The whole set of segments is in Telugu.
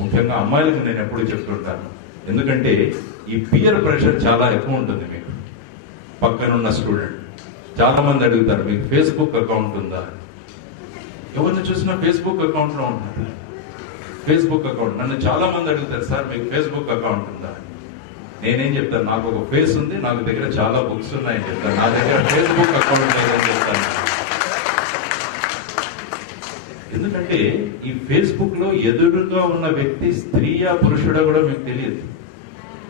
ముఖ్యంగా అమ్మాయిలకు నేను ఎప్పుడు చెప్తుంటాను, ఎందుకంటే ఈ పియర్ ప్రెషర్ చాలా ఎక్కువ ఉంటుంది. మీకు పక్కనున్న స్టూడెంట్ చాలా మంది అడుగుతారు, మీకు ఫేస్బుక్ అకౌంట్ ఉందా? ఎవరిని చూసినా ఫేస్బుక్ అకౌంట్ లో ఉంటారు. ఫేస్బుక్ అకౌంట్ నన్ను చాలా మంది అడుగుతారు, సార్ మీకు ఫేస్బుక్ అకౌంట్ ఉందా? నేనేం చెప్తాను, నాకు ఒక ఫేస్ ఉంది, నాకు దగ్గర చాలా బుక్స్ ఉన్నాయని చెప్తాను, నా దగ్గర ఫేస్బుక్ అకౌంట్ లేదని చెప్తాను. ఎందుకంటే ఈ ఫేస్బుక్ లో ఎదురుగా ఉన్న వ్యక్తి స్త్రీయా పురుషుడా కూడా మీకు తెలియదు,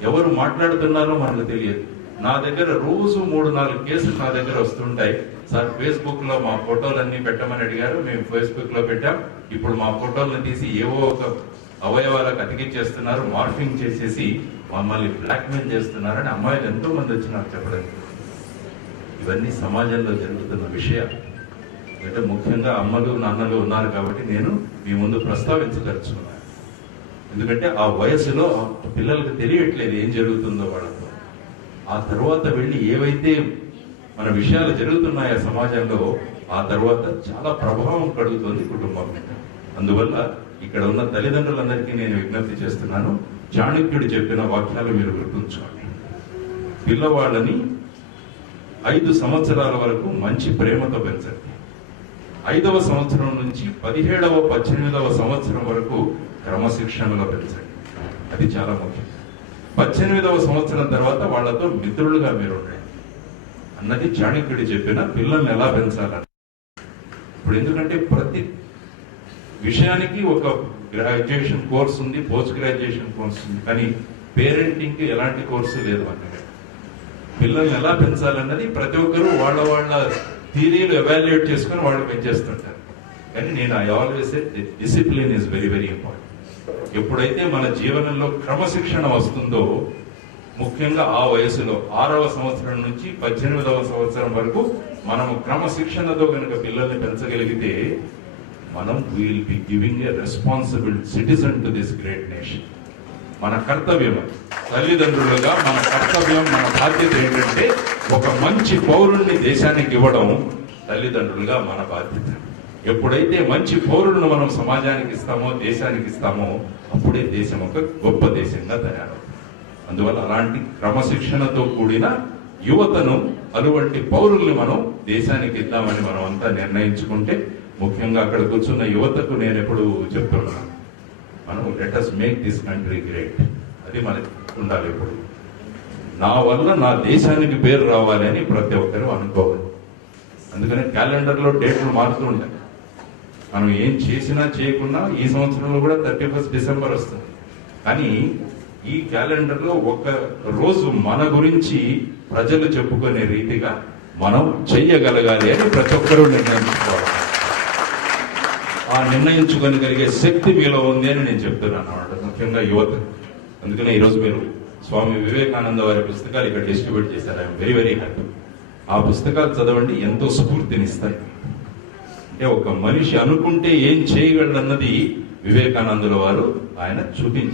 ఎవరు మాట్లాడుతున్నారో మనకు తెలియదు. నా దగ్గర రోజు 3-4 కేసులు నా దగ్గర వస్తుంటాయి. సార్ ఫేస్బుక్ లో మా ఫోటోలన్నీ పెట్టమని అడిగారు, మేము ఫేస్బుక్ లో పెట్టాం, ఇప్పుడు మా ఫోటోలను తీసి ఏవో ఒక అవయవాలకు అతికిచ్చేస్తున్నారు, మార్ఫింగ్ చేసేసి మమ్మల్ని బ్లాక్మెయిల్ చేస్తున్నారని అమ్మాయిలు ఎంతో మంది వచ్చి నాకు చెప్పడానికి. ఇవన్నీ సమాజంలో జరుగుతున్న విషయాలు. అంటే ముఖ్యంగా అమ్మలు నాన్నలు ఉన్నారు కాబట్టి నేను మీ ముందు ప్రస్తావించదలుచుకున్నాను. ఎందుకంటే ఆ వయసులో పిల్లలకు తెలియట్లేదు ఏం జరుగుతుందో వాళ్ళతో. ఆ తర్వాత వెళ్ళి ఏవైతే మన విషయాలు జరుగుతున్నాయో సమాజంలో, ఆ తర్వాత చాలా ప్రభావం కలుగుతుంది కుటుంబం మీద. అందువల్ల ఇక్కడ ఉన్న తల్లిదండ్రులందరికీ నేను విజ్ఞప్తి చేస్తున్నాను, చాణక్యుడు చెప్పిన వాక్యాలు మీరు గుర్తుంచుకోండి. పిల్లవాళ్ళని 5 సంవత్సరాల వరకు మంచి ప్రేమతో పెంచండి. 5వ సంవత్సరం నుంచి 17వ 18వ సంవత్సరం వరకు క్రమశిక్షణలో పెంచండి. అది చాలా ముఖ్యం. 18వ సంవత్సరం తర్వాత వాళ్ళతో మిత్రులుగా మీరు ఉండండి అన్నది చాణక్యుడు చెప్పిన పిల్లల్ని ఎలా పెంచాలని. ఇప్పుడు ఎందుకంటే ప్రతి విషయానికి ఒక గ్రాడ్యుయేషన్ కోర్స్ ఉంది, పోస్ట్ గ్రాడ్యుయేషన్ కోర్స్ ఉంది, కానీ పేరెంటింగ్ కి ఎలాంటి కోర్సు లేదు. అన్నది పిల్లల్ని ఎలా పెంచాలన్నది ప్రతి ఒక్కరూ వాళ్ళ వాళ్ళ థియరీలు ఎవాల్యుయేట్ చేసుకుని వాళ్ళు పెంచేస్తుంటారు. కానీ నేను I always say discipline is very very important. ఎప్పుడైతే మన జీవనంలో క్రమశిక్షణ వస్తుందో, ముఖ్యంగా ఆ వయసులో 6వ సంవత్సరం నుంచి 18వ సంవత్సరం వరకు మనము క్రమశిక్షణతో కనుక పిల్లల్ని పెంచగలిగితే మనం will be giving a responsible citizen to this great nation. మన కర్తవ్యం తల్లిదండ్రులుగా, మన కర్తవ్యం, మన బాధ్యత ఏంటంటే ఒక మంచి పౌరుణ్ణి దేశానికి ఇవ్వడం తల్లిదండ్రులుగా మన బాధ్యత. ఎప్పుడైతే మంచి పౌరులను మనం సమాజానికి ఇస్తామో, దేశానికి ఇస్తామో, అప్పుడే దేశం ఒక గొప్ప దేశంగా తయారవుతుంది. అందువల్ల అలాంటి క్రమశిక్షణతో కూడిన యువతను, అటువంటి పౌరుల్ని మనం దేశానికి ఇద్దామని మనం అంతా నిర్ణయించుకుంటే, ముఖ్యంగా అక్కడ కూర్చున్న యువతకు నేను ఎప్పుడు చెప్తున్నాను, మనం let us make this country great. అది మనకి ఉండాలి. ఇప్పుడు నా వల్ల నా దేశానికి పేరు రావాలి అని ప్రతి ఒక్కరూ అనుకోవాలి. అందుకనే క్యాలెండర్లో డేట్లు మారుతూ ఉంటాయి. మనం ఏం చేసినా చేయకున్నా ఈ సంవత్సరంలో కూడా 31 డిసెంబర్ వస్తుంది. కానీ ఈ క్యాలెండర్లో ఒక రోజు మన గురించి ప్రజలు చెప్పుకునే రీతిగా మనం చెయ్యగలగాలి అని ప్రతి ఒక్కరూ నిర్ణయించుకోవాలి. ఆ నిర్ణయించుకోగలిగే శక్తి మీలో ఉంది అని నేను చెప్తున్నాను అన్నమాట, ముఖ్యంగా యువత. అందుకనే ఈరోజు మీరు స్వామి వివేకానంద వారి పుస్తకాలు ఇక్కడ డిస్ట్రిబ్యూట్ చేశారు. I'm very very happy. ఆ పుస్తకాలు చదవండి, ఎంతో స్ఫూర్తినిస్తాయి. అంటే ఒక మనిషి అనుకుంటే ఏం చేయగలడన్నది వివేకానందుల వారు ఆయన చూపించారు.